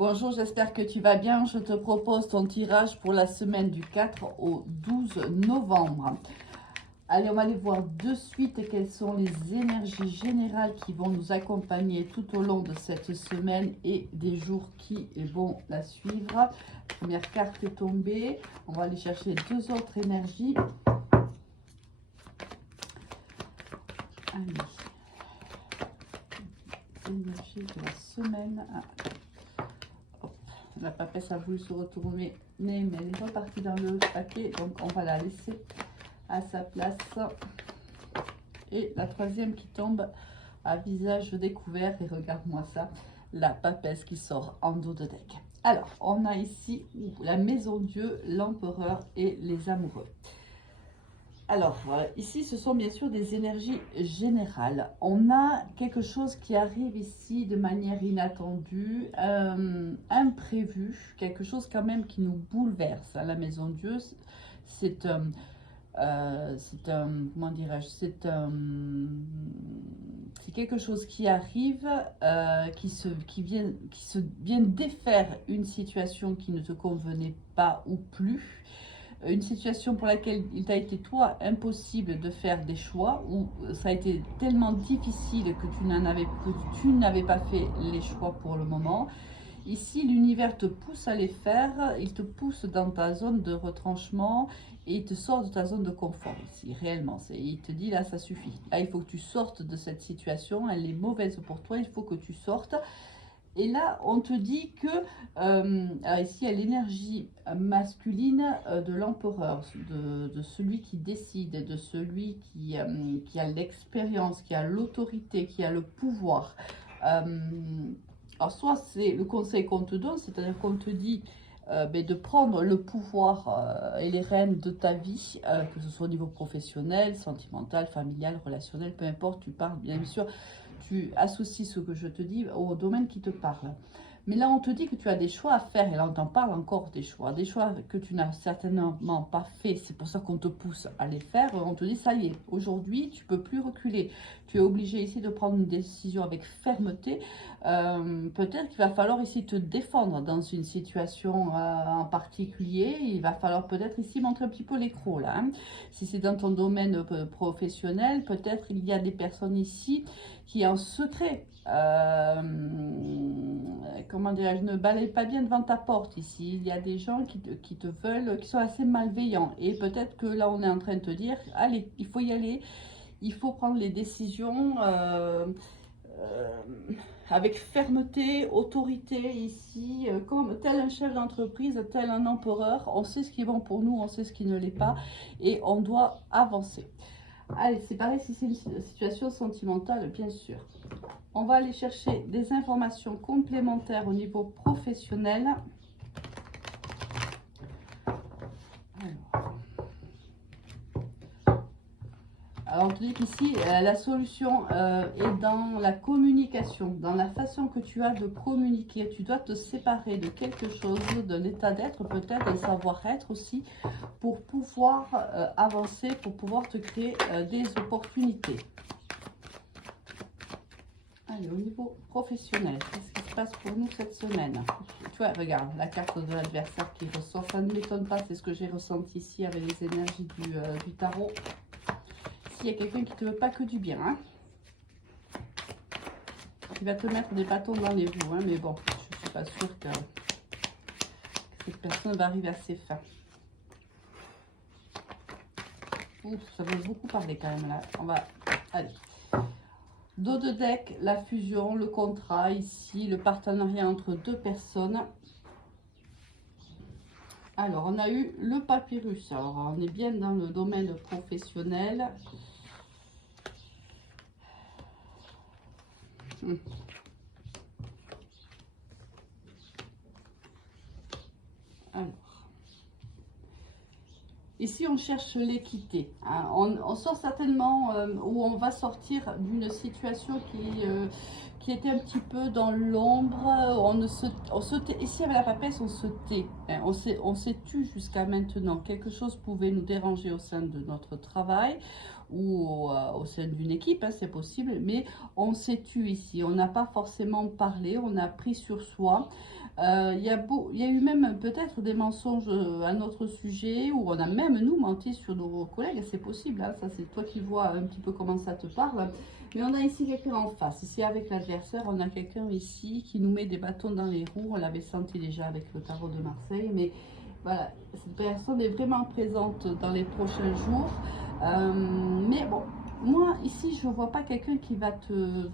Bonjour, j'espère que tu vas bien. Je te propose ton tirage pour la semaine du 4 au 12 novembre. Allez, on va aller voir de suite quelles sont les énergies générales qui vont nous accompagner tout au long de cette semaine et des jours qui vont la suivre. La première carte est tombée. On va aller chercher deux autres énergies. Allez. Énergie de la semaine. La papesse a voulu se retourner, mais elle est repartie dans le paquet, donc on va la laisser à sa place. Et la troisième qui tombe à visage découvert, et regarde-moi ça, la papesse qui sort en dos de deck. Alors, on a ici la maison Dieu, l'empereur et les amoureux. Alors, ici, ce sont bien sûr des énergies générales. On a quelque chose qui arrive ici de manière inattendue, imprévue, quelque chose quand même qui nous bouleverse à la Maison Dieu. C'est comment dirais-je, c'est quelque chose qui arrive, qui vient défaire une situation qui ne te convenait pas ou plus. Une situation pour laquelle il t'a été, toi, impossible de faire des choix, ou ça a été tellement difficile que tu n'avais pas fait les choix pour le moment. Ici, l'univers te pousse à les faire, il te pousse dans ta zone de retranchement et il te sort de ta zone de confort ici, réellement. Il te dit, là, ça suffit. Là, il faut que tu sortes de cette situation, elle est mauvaise pour toi, il faut que tu sortes. Et là, on te dit que, ici, il y a l'énergie masculine de l'empereur, de celui qui décide, de celui qui a l'expérience, qui a l'autorité, qui a le pouvoir. Alors, soit c'est le conseil qu'on te donne, c'est-à-dire qu'on te dit de prendre le pouvoir et les rênes de ta vie, que ce soit au niveau professionnel, sentimental, familial, relationnel, peu importe, tu parles bien sûr. Tu associes ce que je te dis au domaine qui te parle. Mais là, on te dit que tu as des choix à faire. Et là, on t'en parle encore des choix que tu n'as certainement pas fait. C'est pour ça qu'on te pousse à les faire. On te dit, ça y est, aujourd'hui, tu ne peux plus reculer. Tu es obligé ici de prendre une décision avec fermeté. Peut-être qu'il va falloir ici te défendre dans une situation en particulier. Il va falloir peut-être ici montrer un petit peu l'écrou là. Hein. Si c'est dans ton domaine professionnel, peut-être il y a des personnes ici qui en secret, comment dirais-je, ne balaye pas bien devant ta porte ici. Il y a des gens qui te veulent, qui sont assez malveillants. Et peut-être que là, on est en train de te dire, allez, il faut y aller, il faut prendre les décisions avec fermeté, autorité ici, comme tel un chef d'entreprise, tel un empereur. On sait ce qui est bon pour nous, on sait ce qui ne l'est pas, et on doit avancer. Allez, c'est pareil si c'est une situation sentimentale, bien sûr. On va aller chercher des informations complémentaires au niveau professionnel. Alors, on te dit qu'ici, la solution est dans la communication, dans la façon que tu as de communiquer. Tu dois te séparer de quelque chose, d'un état d'être, peut-être un savoir-être aussi, pour pouvoir avancer, pour pouvoir te créer des opportunités. Allez, au niveau professionnel, qu'est-ce qui se passe pour nous cette semaine? Tu vois, regarde, la carte de l'adversaire qui ressort, ça ne m'étonne pas, c'est ce que j'ai ressenti ici avec les énergies du tarot. S'il y a quelqu'un qui ne te veut pas que du bien, hein, qui va te mettre des bâtons dans les roues, hein, mais bon, je ne suis pas sûre que cette personne va arriver à ses fins. Ouf, ça veut beaucoup parler quand même là. On va... Allez. Dos de deck, la fusion, le contrat, ici, le partenariat entre deux personnes. Alors, on a eu le papyrus. Alors, on est bien dans le domaine professionnel. Alors, ici, on cherche l'équité. Hein. On sort certainement, ou on va sortir d'une situation qui était un petit peu dans l'ombre. Ici, avec la papesse, on se tait. Hein. On s'est tu jusqu'à maintenant. Quelque chose pouvait nous déranger au sein de notre travail. ou au sein d'une équipe, hein, c'est possible, mais on s'est tu ici, on n'a pas forcément parlé, on a pris sur soi. Il y a eu même peut-être des mensonges à notre sujet, où on a même nous menti sur nos collègues, c'est possible, hein, ça c'est toi qui vois un petit peu comment ça te parle. Mais on a ici quelqu'un en face, ici avec l'adversaire, on a quelqu'un ici qui nous met des bâtons dans les roues, on l'avait senti déjà avec le tarot de Marseille, mais voilà, cette personne est vraiment présente dans les prochains jours. Mais bon, moi ici je ne vois pas quelqu'un qui va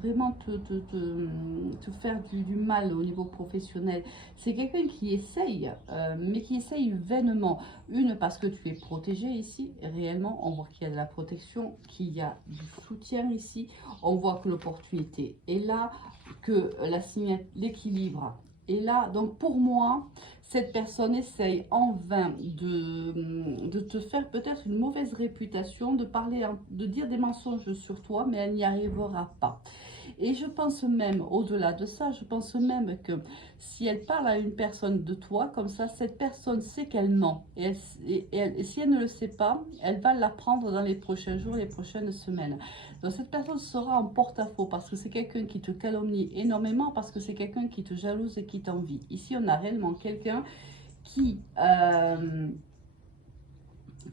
vraiment te faire du mal au niveau professionnel. C'est quelqu'un qui essaye, mais qui essaye vainement. Une, parce que tu es protégé ici, réellement, on voit qu'il y a de la protection, qu'il y a du soutien ici, on voit que l'opportunité est là, que l'équilibre est là. Donc pour moi, cette personne essaye en vain de te faire peut-être une mauvaise réputation, de parler, de dire des mensonges sur toi, mais elle n'y arrivera pas. Et je pense même, au-delà de ça, je pense même que si elle parle à une personne de toi, comme ça, cette personne sait qu'elle ment. Et si elle ne le sait pas, elle va l'apprendre dans les prochains jours, les prochaines semaines. Donc cette personne sera en porte-à-faux parce que c'est quelqu'un qui te calomnie énormément, parce que c'est quelqu'un qui te jalouse et qui t'envie. Ici, on a réellement quelqu'un qui...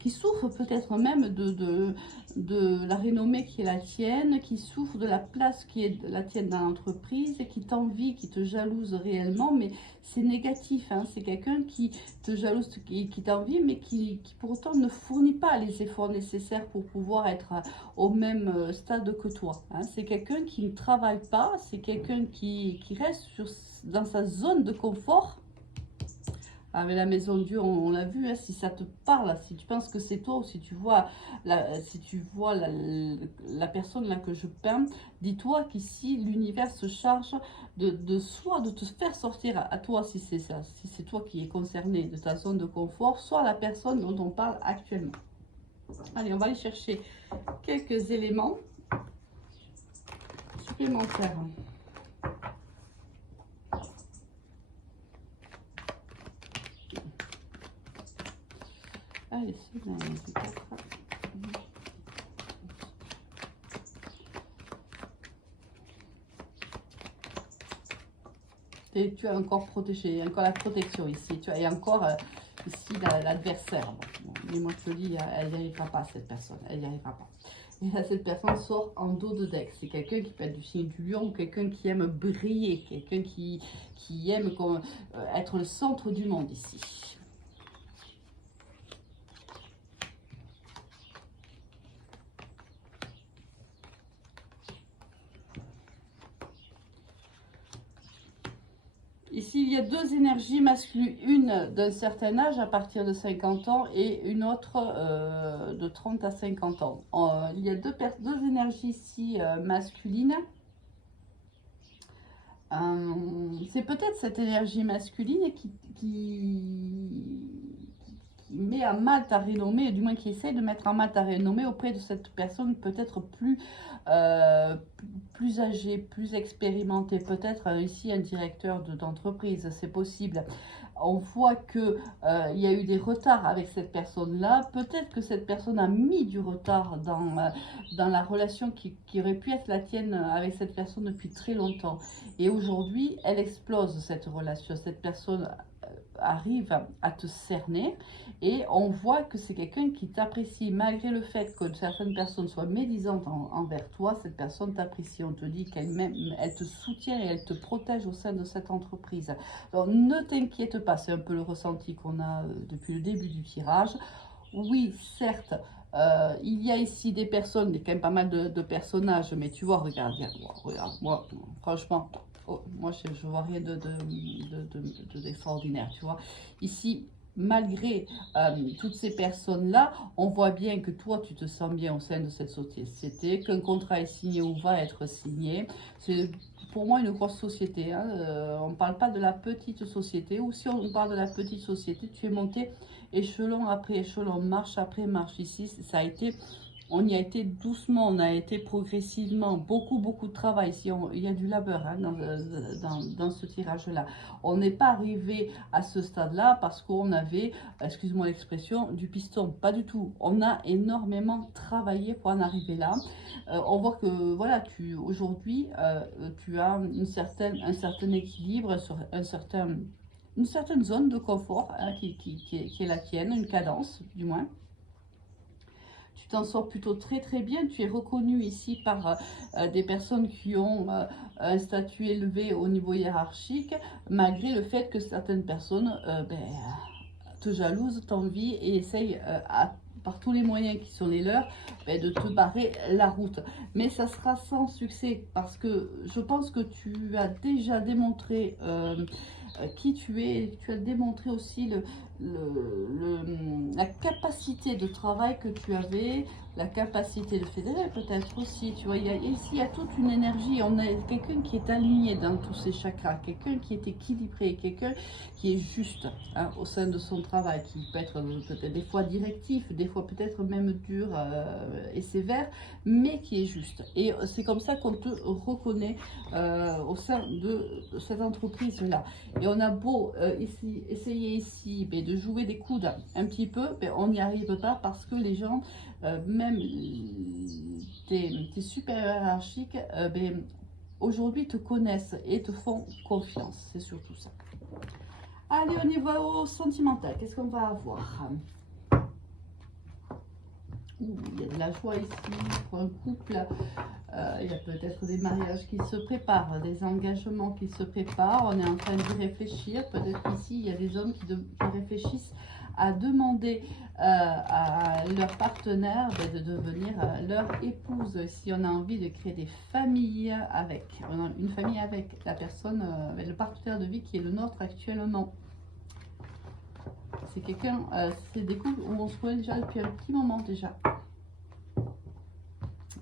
qui souffre peut-être même de la renommée qui est la tienne, qui souffre de la place qui est la tienne dans l'entreprise, et qui t'envie, qui te jalouse réellement, mais c'est négatif, hein. C'est quelqu'un qui te jalouse, qui t'envie, mais qui pour autant ne fournit pas les efforts nécessaires pour pouvoir être au même stade que toi, hein. C'est quelqu'un qui ne travaille pas, c'est quelqu'un qui reste dans sa zone de confort. Avec la maison de Dieu, on l'a vu, hein, si ça te parle, si tu penses que c'est toi, ou si tu vois la personne là que je peins, dis-toi qu'ici, l'univers se charge soit de te faire sortir à toi, si c'est ça, si c'est toi qui es concerné de ta zone de confort, soit la personne dont on parle actuellement. Allez, on va aller chercher quelques éléments supplémentaires. Allez, c'est bien, et tu es encore protégé, il y a encore la protection ici, tu as, et encore ici l'adversaire. Bon, mais moi je te dis, elle n'y arrivera pas, cette personne, elle n'y arrivera pas. Et là, cette personne sort en dos de deck. C'est quelqu'un qui peut être du signe du lion, quelqu'un qui aime briller, quelqu'un qui aime être le centre du monde ici. Ici, il y a deux énergies masculines, une d'un certain âge à partir de 50 ans et une autre de 30 à 50 ans. Il y a deux énergies ici masculines. C'est peut-être cette énergie masculine qui met à mal ta renommée, du moins qui essaye de mettre à mal ta renommée auprès de cette personne peut-être plus âgée, plus expérimentée, peut-être ici un directeur d'entreprise, c'est possible. On voit que il y a eu des retards avec cette personne-là. Peut-être que cette personne a mis du retard dans la relation qui aurait pu être la tienne avec cette personne depuis très longtemps. Et aujourd'hui, elle explose cette relation. Cette personne arrive à te cerner et on voit que c'est quelqu'un qui t'apprécie malgré le fait que certaines personnes soient médisantes envers toi. Cette personne t'apprécie, on te dit elle te soutient et elle te protège au sein de cette entreprise. Donc ne t'inquiète pas, c'est un peu le ressenti qu'on a depuis le début du tirage. Oui, certes, il y a ici des personnes, il y a quand même pas mal de personnages, mais tu vois, regarde, moi, franchement, oh, moi je vois rien d'extraordinaire, tu vois. Ici, malgré toutes ces personnes-là, on voit bien que toi, tu te sens bien au sein de cette société, qu'un contrat est signé ou va être signé. C'est pour moi une grosse société, hein. On ne parle pas de la petite société, ou si on parle de la petite société, tu es monté échelon après échelon, marche après marche. Ici, ça a été on y a été doucement, on a été progressivement, beaucoup de travail. Ici, il y a du labeur hein, dans ce tirage-là. On n'est pas arrivé à ce stade-là parce qu'on avait, excuse-moi l'expression, du piston. Pas du tout. On a énormément travaillé pour en arriver là. On voit que voilà, aujourd'hui, tu as un certain équilibre, une certaine zone de confort hein, qui est la tienne, une cadence du moins. Tu t'en sors plutôt très bien. Tu es reconnu ici par des personnes qui ont un statut élevé au niveau hiérarchique, malgré le fait que certaines personnes te jalousent, t'envient et essayent par tous les moyens qui sont les leurs, de te barrer la route. Mais ça sera sans succès parce que je pense que tu as déjà démontré qui tu es. Tu as démontré aussi la capacité de travail que tu avais, la capacité de fédérer peut-être aussi. Tu vois, ici, il y a toute une énergie. On a quelqu'un qui est aligné dans tous ces chakras, quelqu'un qui est équilibré, quelqu'un qui est juste hein, au sein de son travail, qui peut être peut-être des fois directif, des fois peut-être même dur et sévère, mais qui est juste. Et c'est comme ça qu'on te reconnaît au sein de cette entreprise-là. Et on a beau essayer ici de jouer des coudes un petit peu, on n'y arrive pas parce que les gens, même tes supérieurs hiérarchiques, aujourd'hui te connaissent et te font confiance. C'est surtout ça. Allez, on y va au sentimental. Qu'est-ce qu'on va avoir? Il y a de la joie ici pour un couple. Il y a peut-être des mariages qui se préparent, des engagements qui se préparent. On est en train d'y réfléchir. Peut-être qu'ici, il y a des hommes qui réfléchissent à demander à leur partenaire de devenir leur épouse. Si on a envie de créer des familles avec, une famille avec la personne, avec le partenaire de vie qui est le nôtre actuellement. C'est quelqu'un, c'est des couples où on se connaît déjà depuis un petit moment déjà.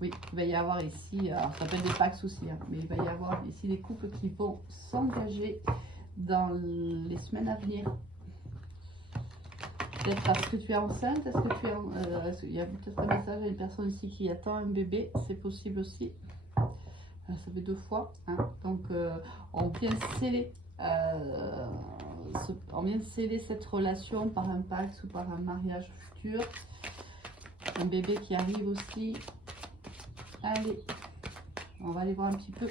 Oui, il va y avoir ici, alors ça s'appelle des packs aussi, hein, mais il va y avoir ici des couples qui vont s'engager dans les semaines à venir. Peut-être parce que tu es enceinte, est-ce que tu es il y a peut-être un message à une personne ici qui attend un bébé, c'est possible aussi. Ça fait 2 fois, hein, donc on vient sceller. On vient de sceller cette relation par un pacte ou par un mariage futur. Un bébé qui arrive aussi. Allez, on va aller voir un petit peu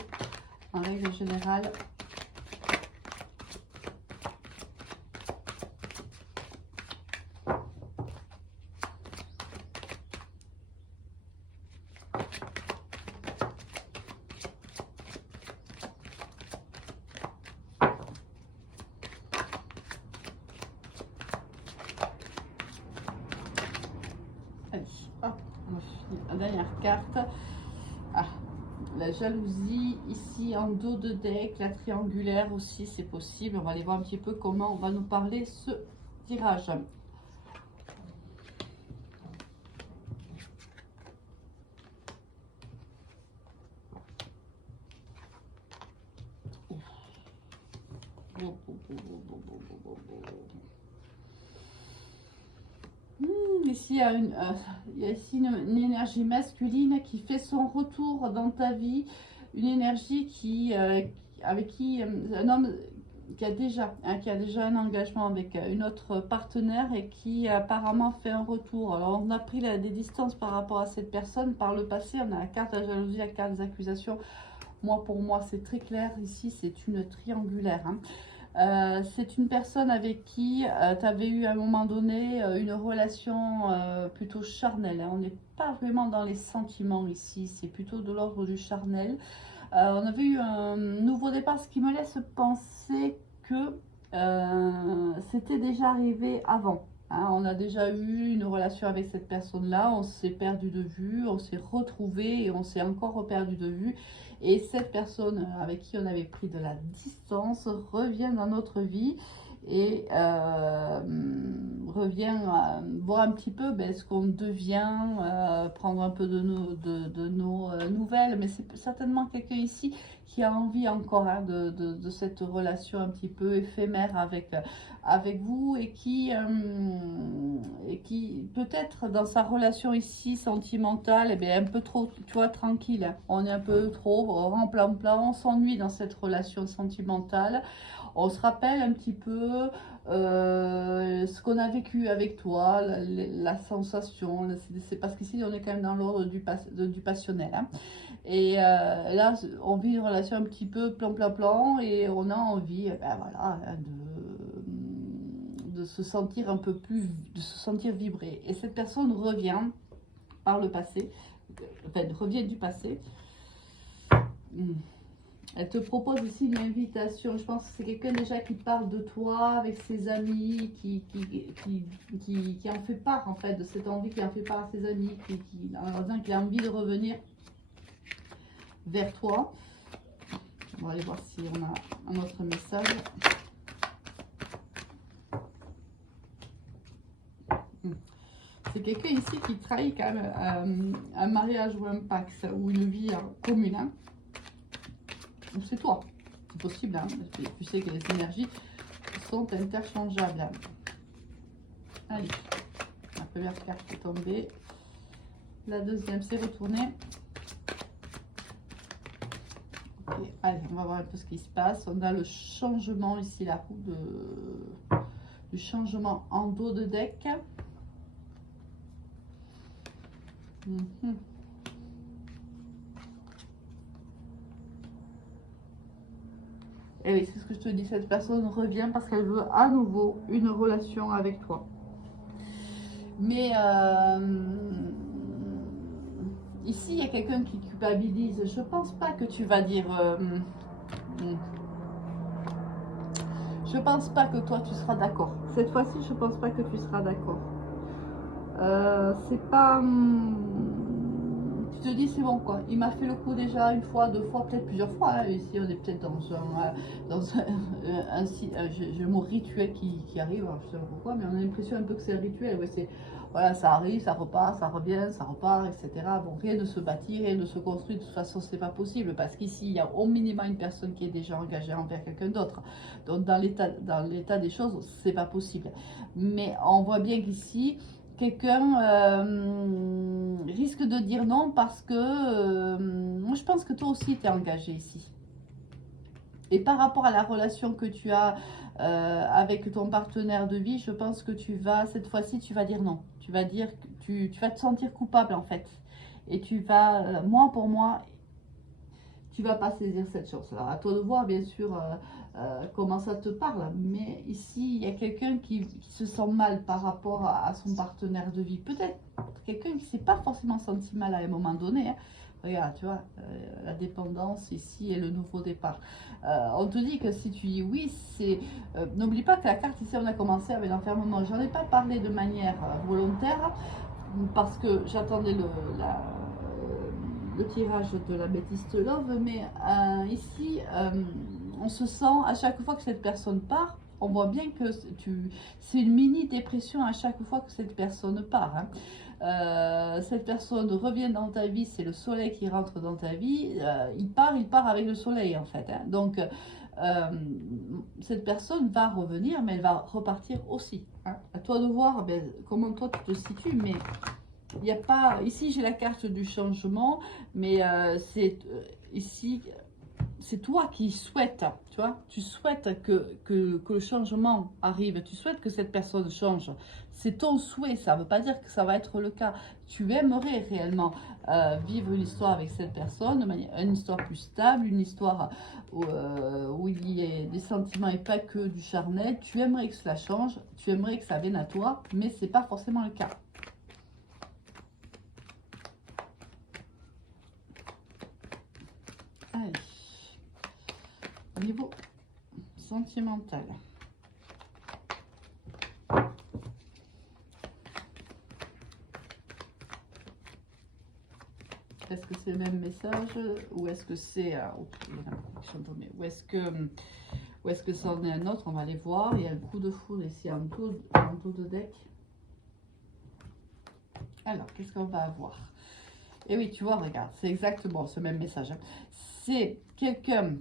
en règle générale. Allez, hop, on va finir la dernière carte. Ah, la jalousie ici en dos de deck, la triangulaire aussi c'est possible. On va aller voir un petit peu comment on va nous parler ce tirage. Ici, il y a ici une énergie masculine qui fait son retour dans ta vie. Une énergie avec qui un homme qui a déjà un engagement avec une autre partenaire et qui apparemment fait un retour. Alors on a pris des distances par rapport à cette personne par le passé. On a la carte de la jalousie, la carte des accusations. Moi, pour moi, c'est très clair. Ici, c'est une triangulaire. Hein. C'est une personne avec qui tu avais eu à un moment donné une relation plutôt charnelle. Hein. On n'est pas vraiment dans les sentiments ici, c'est plutôt de l'ordre du charnel. On avait eu un nouveau départ, ce qui me laisse penser que c'était déjà arrivé avant. Hein. On a déjà eu une relation avec cette personne-là, on s'est perdu de vue, on s'est retrouvé et on s'est encore perdu de vue. Et cette personne avec qui on avait pris de la distance revient dans notre vie et reviens voir un petit peu ce qu'on devient, prendre un peu de nos nouvelles, mais c'est certainement quelqu'un ici qui a envie encore de cette relation un petit peu éphémère avec vous et qui peut-être dans sa relation ici sentimentale, un peu trop, tu vois, tranquille, hein. On est un peu trop en plan, on s'ennuie dans cette relation sentimentale. On se rappelle un petit peu ce qu'on a vécu avec toi, la sensation, c'est parce qu'ici on est quand même dans l'ordre du passionnel, hein. Et là, on vit une relation un petit peu plan, et on a envie, voilà, hein, de se sentir un peu plus, de se sentir vibrer. Et cette personne revient par le passé, enfin, revient du passé. Elle te propose ici une invitation. Je pense que c'est quelqu'un déjà qui parle de toi avec ses amis, qui en fait part en fait de cette envie, qui en fait part à ses amis, en disant qu'il a envie de revenir vers toi. On va aller voir si on a un autre message. C'est quelqu'un ici qui trahit quand même un mariage ou un pax ou une vie commune, hein. Ou c'est toi, c'est possible, hein. Tu sais que les énergies sont interchangeables. Allez, la première carte est tombée, la deuxième s'est retournée. Okay. Allez, on va voir un peu ce qui se passe. On a le changement ici, la roue du changement en dos de deck. Et oui, c'est ce que je te dis, cette personne revient parce qu'elle veut à nouveau une relation avec toi. Mais ici, il y a quelqu'un qui culpabilise. Je pense pas que tu vas dire... je pense pas que toi, tu seras d'accord. Cette fois-ci, je pense pas que tu seras d'accord. C'est pas... tu te dis, c'est bon, quoi. Il m'a fait le coup déjà une fois, deux fois, peut-être plusieurs fois, hein. Ici, on est peut-être dans le mot rituel qui arrive. Alors, je sais pas pourquoi, mais on a l'impression un peu que c'est un rituel. Ouais, c'est... Voilà, ça arrive, ça repart, ça revient, ça repart, etc. Bon, rien ne se bâtit, rien ne se construit. De toute façon, c'est pas possible parce qu'ici, il y a au minimum une personne qui est déjà engagée envers quelqu'un d'autre. Donc, dans l'état des choses, c'est pas possible. Mais on voit bien qu'ici, quelqu'un risque de dire non parce que moi, je pense que toi aussi, tu es engagé ici. Et par rapport à la relation que tu as avec ton partenaire de vie, je pense que cette fois-ci, tu vas dire non. Tu vas dire que tu vas te sentir coupable en fait. Et tu vas, pour moi, tu vas pas saisir cette chance. Alors à toi de voir bien sûr comment ça te parle. Mais ici, il y a quelqu'un qui se sent mal par rapport à son partenaire de vie. Peut-être quelqu'un qui ne s'est pas forcément senti mal à un moment donné, hein. Regarde, tu vois, la dépendance ici et le nouveau départ. On te dit que si tu dis oui, c'est... n'oublie pas que la carte ici, on a commencé avec l'enfermement. J'en ai pas parlé de manière volontaire parce que j'attendais le tirage de la Baptiste Love, mais ici, on se sent, à chaque fois que cette personne part, on voit bien que c'est une mini dépression à chaque fois que cette personne part, hein. Cette personne revient dans ta vie, c'est le soleil qui rentre dans ta vie, il part avec le soleil en fait, hein. Donc cette personne va revenir, mais elle va repartir aussi, hein. À toi de voir comment toi tu te situes, mais il n'y a pas... Ici, j'ai la carte du changement, mais ici, c'est toi qui souhaites, tu vois. Tu souhaites que le changement arrive. Tu souhaites que cette personne change. C'est ton souhait, ça ne veut pas dire que ça va être le cas. Tu aimerais réellement vivre une histoire avec cette personne, une histoire plus stable, une histoire où il y ait des sentiments et pas que du charnel. Tu aimerais que cela change, tu aimerais que ça vienne à toi, mais ce n'est pas forcément le cas. Allez, au niveau sentimental. Est-ce que c'est le même message ou est-ce que c'est... ou est-ce que Ou est-ce que ça en est un autre? On va aller voir. Il y a un coup de foudre ici en dos de deck. Alors, qu'est-ce qu'on va avoir? Et oui, tu vois, regarde, c'est exactement ce même message, hein. C'est quelqu'un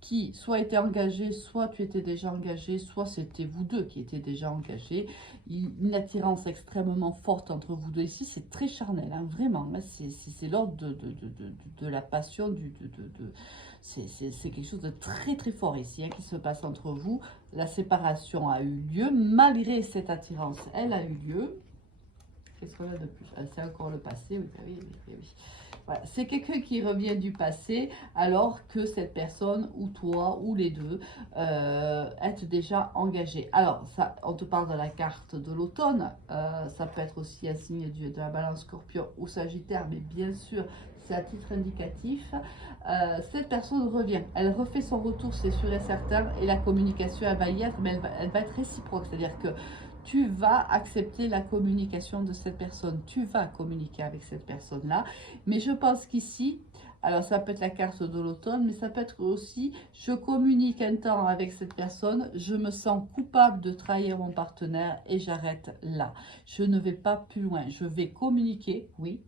qui soit était engagé, soit tu étais déjà engagé, soit c'était vous deux qui étiez déjà engagés. Une attirance extrêmement forte entre vous deux. Ici, c'est très charnel, hein, vraiment. C'est l'ordre de la passion, c'est quelque chose de très très fort ici, hein, qui se passe entre vous. La séparation a eu lieu, malgré cette attirance, elle a eu lieu. Qu'est-ce qu'on a de plus? C'est encore le passé, oui, oui, oui, oui. Voilà. C'est quelqu'un qui revient du passé, alors que cette personne, ou toi, ou les deux, êtes déjà engagés. Alors, ça, on te parle de la carte de l'automne, ça peut être aussi un signe de la balance Scorpion ou Sagittaire, mais bien sûr, c'est à titre indicatif. Cette personne revient, elle refait son retour, c'est sûr et certain, et la communication, elle va y être, mais elle va être réciproque, c'est-à-dire que tu vas accepter la communication de cette personne, tu vas communiquer avec cette personne-là. Mais je pense qu'ici, alors ça peut être la carte de l'automne, mais ça peut être aussi, je communique un temps avec cette personne, je me sens coupable de trahir mon partenaire et j'arrête là. Je ne vais pas plus loin, je vais communiquer, oui.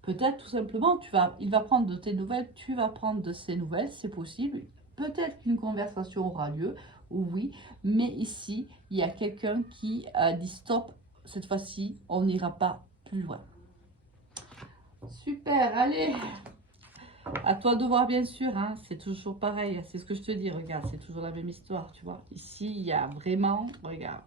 Peut-être tout simplement, il va prendre de tes nouvelles, tu vas prendre de ses nouvelles, c'est possible. Peut-être qu'une conversation aura lieu, oui, mais ici, il y a quelqu'un qui a dit stop, cette fois-ci, on n'ira pas plus loin. Super, allez, à toi de voir bien sûr, hein, c'est toujours pareil, c'est ce que je te dis, regarde, c'est toujours la même histoire, tu vois. Ici, il y a vraiment, regarde,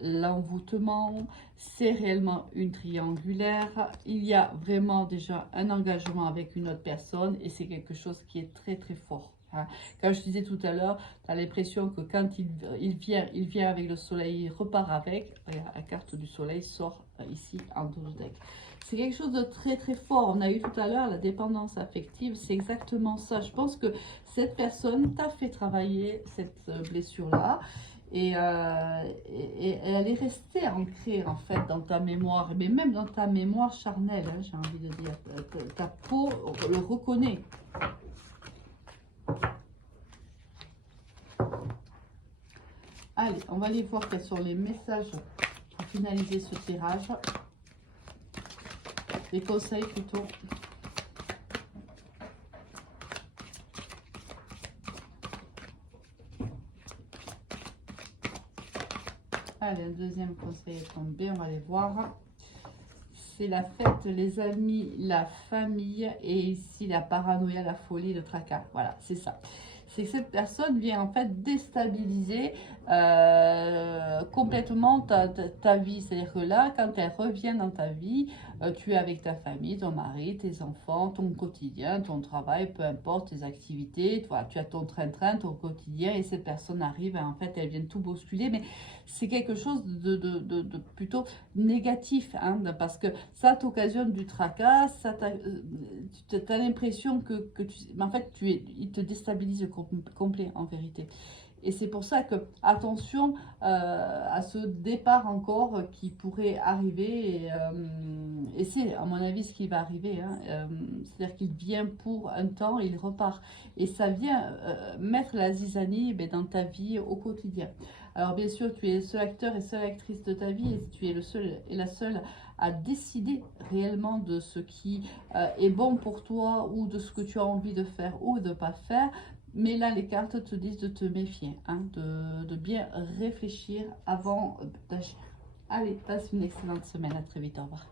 l'envoûtement, c'est réellement une triangulaire, il y a vraiment déjà un engagement avec une autre personne et c'est quelque chose qui est très très fort. Hein. Comme je disais tout à l'heure, tu as l'impression que quand il vient avec le soleil, il repart avec. Regarde, la carte du soleil sort ici en dos de deck. C'est quelque chose de très très fort. On a eu tout à l'heure la dépendance affective, c'est exactement ça. Je pense que cette personne t'a fait travailler cette blessure-là. Et elle est restée ancrée en fait dans ta mémoire, mais même dans ta mémoire charnelle, hein, j'ai envie de dire. Ta peau le reconnaît. Allez, on va aller voir quels sont les messages pour finaliser ce tirage. Les conseils plutôt. Allez, un deuxième conseil est tombé, on va aller voir. C'est la fête, les amis, la famille et ici la paranoïa, la folie, le tracas. Voilà, c'est ça. C'est que cette personne vient en fait déstabiliser complètement ta vie. C'est-à-dire que là, quand elle revient dans ta vie, tu es avec ta famille, ton mari, tes enfants, ton quotidien, ton travail, peu importe tes activités. Voilà, tu as ton train-train, ton quotidien et cette personne arrive et en fait, elle vient tout bousculer. Mais c'est quelque chose de plutôt négatif, hein, parce que ça t'occasionne du tracas, tu as l'impression que en fait, il te déstabilise complet en vérité. Et c'est pour ça que, attention à ce départ encore qui pourrait arriver. Et c'est, à mon avis, ce qui va arriver. Hein, c'est-à-dire qu'il vient pour un temps, il repart. Et ça vient mettre la zizanie dans ta vie au quotidien. Alors, bien sûr, tu es le seul acteur et seule actrice de ta vie. Et tu es le seul et la seule à décider réellement de ce qui est bon pour toi ou de ce que tu as envie de faire ou de ne pas faire. Mais là, les cartes te disent de te méfier, hein, de bien réfléchir avant d'agir. Allez, passe une excellente semaine. À très vite. Au revoir.